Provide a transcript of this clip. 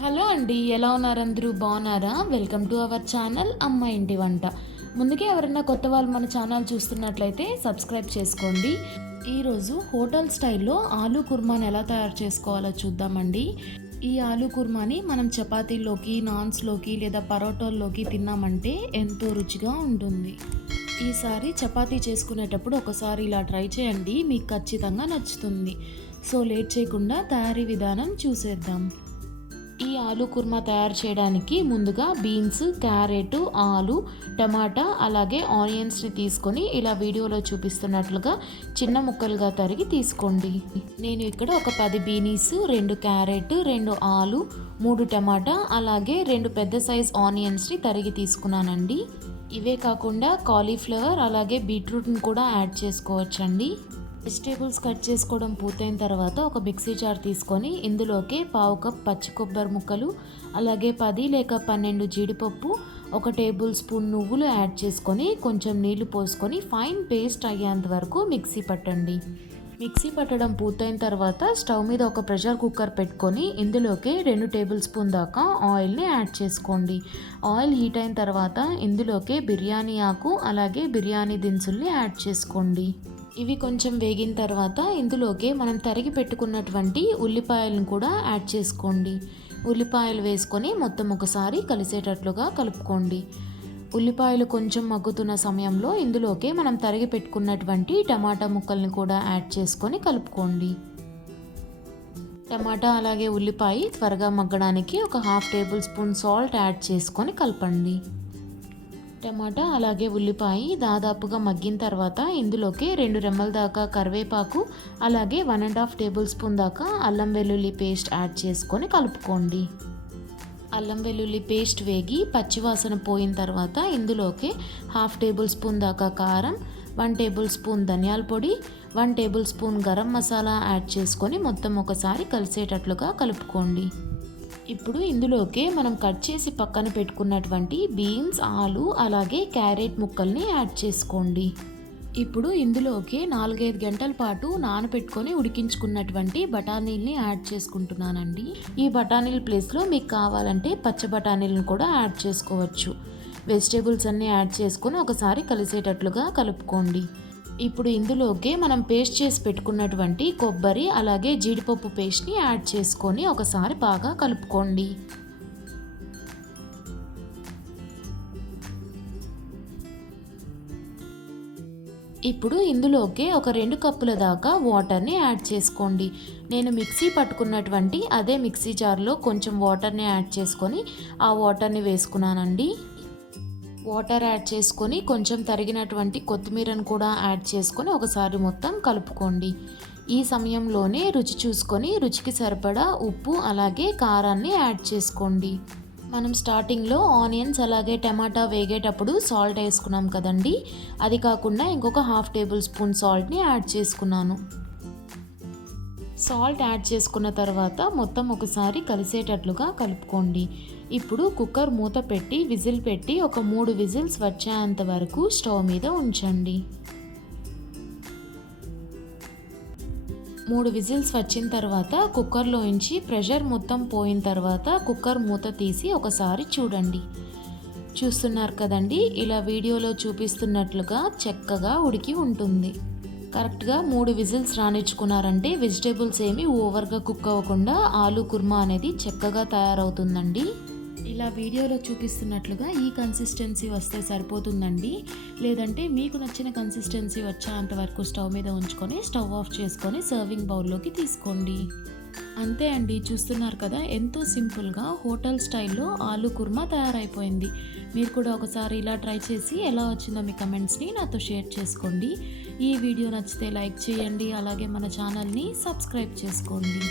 Hello అండి, ఎలా ఉన్నారు? అందరూ బాగున్నారా? వెల్కమ్ టు అవర్ ఛానల్ అమ్మ ఇంటి వంట. ముందుకే ఎవరైనా కొత్త వాళ్ళు మన ఛానల్ చూస్తున్నట్లయితే సబ్స్క్రైబ్ చేసుకోండి. ఈరోజు హోటల్ స్టైల్లో ఆలూ కుర్మాని ఎలా తయారు చేసుకోవాలో చూద్దామండి. ఈ ఆలూ కుర్మాని మనం చపాతీల్లోకి, నాన్స్లోకి లేదా పరోటాల్లోకి తిన్నామంటే ఎంతో రుచిగా ఉంటుంది. ఈసారి చపాతీ చేసుకునేటప్పుడు ఒకసారి ఇలా ట్రై చేయండి, మీకు ఖచ్చితంగా నచ్చుతుంది. సో లేట్ చేయకుండా తయారీ విధానం చూసేద్దాం. ఈ ఆలూ కుర్మా తయారు చేయడానికి ముందుగా బీన్స్, క్యారెట్, ఆలు, టమాటా అలాగే ఆనియన్స్ని తీసుకొని ఇలా వీడియోలో చూపిస్తున్నట్లుగా చిన్న ముక్కలుగా తరిగి తీసుకోండి. నేను ఇక్కడ ఒక 10 బీనీస్, 2 క్యారెట్, 2 ఆలు, 3 టమాటా అలాగే 2 పెద్ద సైజ్ ఆనియన్స్ని తరిగి తీసుకున్నానండి. ఇవే కాకుండా కాలీఫ్లవర్ అలాగే బీట్రూట్ని కూడా యాడ్ చేసుకోవచ్చండి. వెజిటేబుల్స్ కట్ చేసుకోవడం పూర్తయిన తర్వాత ఒక మిక్సీ జార్ తీసుకొని ఇందులోకి 1/2 కప్ పచ్చి కొబ్బరి ముక్కలు అలాగే 10 లేక 12 జీడిపప్పు, 1 టేబుల్ స్పూన్ నువ్వులు యాడ్ చేసుకొని కొంచెం నీళ్లు పోసుకొని ఫైన్ పేస్ట్ అయ్యేంత వరకు మిక్సీ పట్టండి. మిక్సీ పట్టడం పూర్తయిన తర్వాత స్టవ్ మీద ఒక ప్రెషర్ కుక్కర్ పెట్టుకొని ఇందులోకి 2 టేబుల్ స్పూన్ దాకా ఆయిల్ని యాడ్ చేసుకోండి. ఆయిల్ హీట్ అయిన తర్వాత ఇందులోకి బిర్యానీ ఆకు అలాగే బిర్యానీ దినుసుల్ని యాడ్ చేసుకోండి. ఇవి కొంచెం వేగిన తర్వాత ఇందులోకి మనం తరిగి పెట్టుకున్నటువంటి ఉల్లిపాయలను కూడా యాడ్ చేసుకోండి. ఉల్లిపాయలు వేసుకొని మొత్తం ఒకసారి కలిసేటట్లుగా కలుపుకోండి. ఉల్లిపాయలు కొంచెం మగ్గుతున్న సమయంలో ఇందులోకి మనం తరిగి పెట్టుకున్నటువంటి టమాటా ముక్కల్ని కూడా యాడ్ చేసుకొని కలుపుకోండి. టమాటా అలాగే ఉల్లిపాయ త్వరగా మగ్గడానికి ఒక 1/2 టేబుల్ స్పూన్ సాల్ట్ యాడ్ చేసుకొని కలపండి. టమాటా అలాగే ఉల్లిపాయ దాదాపుగా మగ్గిన తర్వాత ఇందులోకి 2 రెమ్మల దాకా కరివేపాకు అలాగే 1.5 టేబుల్ స్పూన్ దాకా అల్లం వెల్లుల్లి పేస్ట్ యాడ్ చేసుకొని కలుపుకోండి. అల్లం వెల్లుల్లి పేస్ట్ వేగి పచ్చివాసన పోయిన తర్వాత ఇందులోకి 1/2 టేబుల్ స్పూన్ దాకా కారం, 1 టేబుల్ స్పూన్ ధనియాల పొడి, 1 table spoon garam masala add చేసుకొని మొత్తం ఒకసారి కలిసేటట్లుగా కలుపుకోండి. ఇప్పుడు ఇందులోకి మనం కట్ చేసి పక్కన పెట్టుకున్నటువంటి బీన్స్, ఆలు అలాగే క్యారెట్ ముక్కల్ని యాడ్ చేసుకోండి. ఇప్పుడు ఇందులోకి 4-5 గంటల పాటు నానబెట్టుకొని ఉడికించుకున్నటువంటి బఠానీల్ని యాడ్ చేసుకుంటున్నానండి. ఈ బఠానీల ప్లేస్లో మీకు కావాలంటే పచ్చ బఠానీలను కూడా యాడ్ చేసుకోవచ్చు. వెజిటేబుల్స్ అన్నీ యాడ్ చేసుకొని ఒకసారి కలిసేటట్లుగా కలుపుకోండి. ఇప్పుడు ఇందులోకి మనం పేస్ట్ చేసి పెట్టుకున్నటువంటి కొబ్బరి అలాగే జీడిపప్పు పేస్ట్ని యాడ్ చేసుకొని ఒకసారి బాగా కలుపుకోండి. ఇప్పుడు ఇందులోకి ఒక 2 కప్పుల దాకా వాటర్ని యాడ్ చేసుకోండి. నేను మిక్సీ పట్టుకున్నటువంటి అదే మిక్సీ జార్లో కొంచెం వాటర్ని యాడ్ చేసుకొని ఆ వాటర్ని వేసుకున్నానండి. వాటర్ యాడ్ చేసుకొని కొంచెం తరిగినటువంటి కొత్తిమీరను కూడా యాడ్ చేసుకొని ఒకసారి మొత్తం కలుపుకోండి. ఈ సమయంలోనే రుచి చూసుకొని రుచికి సరిపడా ఉప్పు అలాగే కారాన్ని యాడ్ చేసుకోండి. మనం స్టార్టింగ్లో ఆనియన్స్ అలాగే టమాటా వేగేటప్పుడు సాల్ట్ వేసుకున్నాం కదండి, అది కాకుండా ఇంకొక 1/2 టేబుల్ స్పూన్ సాల్ట్ని యాడ్ చేసుకున్నాను. సాల్ట్ యాడ్ చేసుకున్న తర్వాత మొత్తం ఒకసారి కలిసేటట్లుగా కలుపుకోండి. ఇప్పుడు కుక్కర్ మూత పెట్టి విజిల్ పెట్టి ఒక 3 విజిల్స్ వచ్చేంత వరకు స్టవ్ మీద ఉంచండి. 3 విజిల్స్ వచ్చిన తర్వాత కుక్కర్లోంచి ప్రెషర్ మొత్తం పోయిన తర్వాత కుక్కర్ మూత తీసి ఒకసారి చూడండి. చూస్తున్నారు కదండి, ఇలా వీడియోలో చూపిస్తున్నట్లుగా చక్కగా ఉడికి ఉంటుంది. కరెక్ట్గా 3 విజిల్స్ రానిచ్చుకున్నారంటే వెజిటేబుల్స్ ఏమి ఓవర్గా కుక్ అవ్వకుండా ఆలూ కుర్మా అనేది చక్కగా తయారవుతుందండి. ఇలా వీడియోలో చూపిస్తున్నట్లుగా ఈ కన్సిస్టెన్సీ వస్తే సరిపోతుందండి. లేదంటే మీకు నచ్చిన కన్సిస్టెన్సీ వచ్చేంత వరకు స్టవ్ మీద ఉంచుకొని స్టవ్ ఆఫ్ చేసుకొని సర్వింగ్ బౌల్లోకి తీసుకోండి. అంతే అండి, చూస్తున్నారు కదా, ఎంతో సింపుల్గా హోటల్ స్టైల్లో ఆలూ కుర్మా తయారైపోయింది. మీరు కూడా ఒకసారి ఇలా ట్రై చేసి ఎలా వచ్చిందో మీ కమెంట్స్ని నాతో షేర్ చేసుకోండి. ఈ వీడియో నచ్చితే లైక్ చేయండి, అలాగే మన ఛానల్ని సబ్స్క్రైబ్ చేసుకోండి.